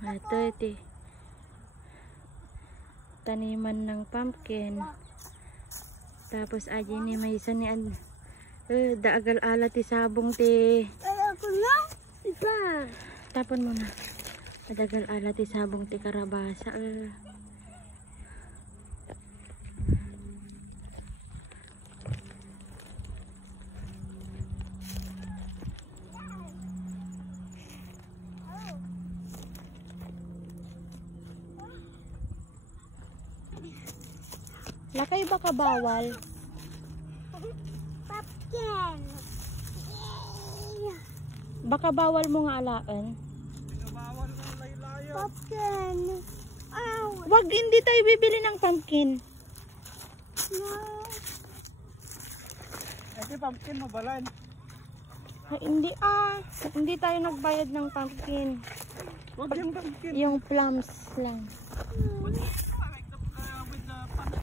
Ito, ito. Taniman ng pumpkin. Tapos aji ni may isa ni daagal alat ti sabong ti. Ako na? Isa. Tapon mo na. Daagal alat ti sabong ti karabasa. Lakay ba ka bawal? Pumpkin. Baka bawal mo nga alaan. Bawal mo laylayan. Pumpkin. Wag, hindi tayo bibili ng pumpkin. No. Ito pumpkin mabalan. Hindi tayo nagbayad ng pumpkin. Wag yung pumpkin. Yung plums lang.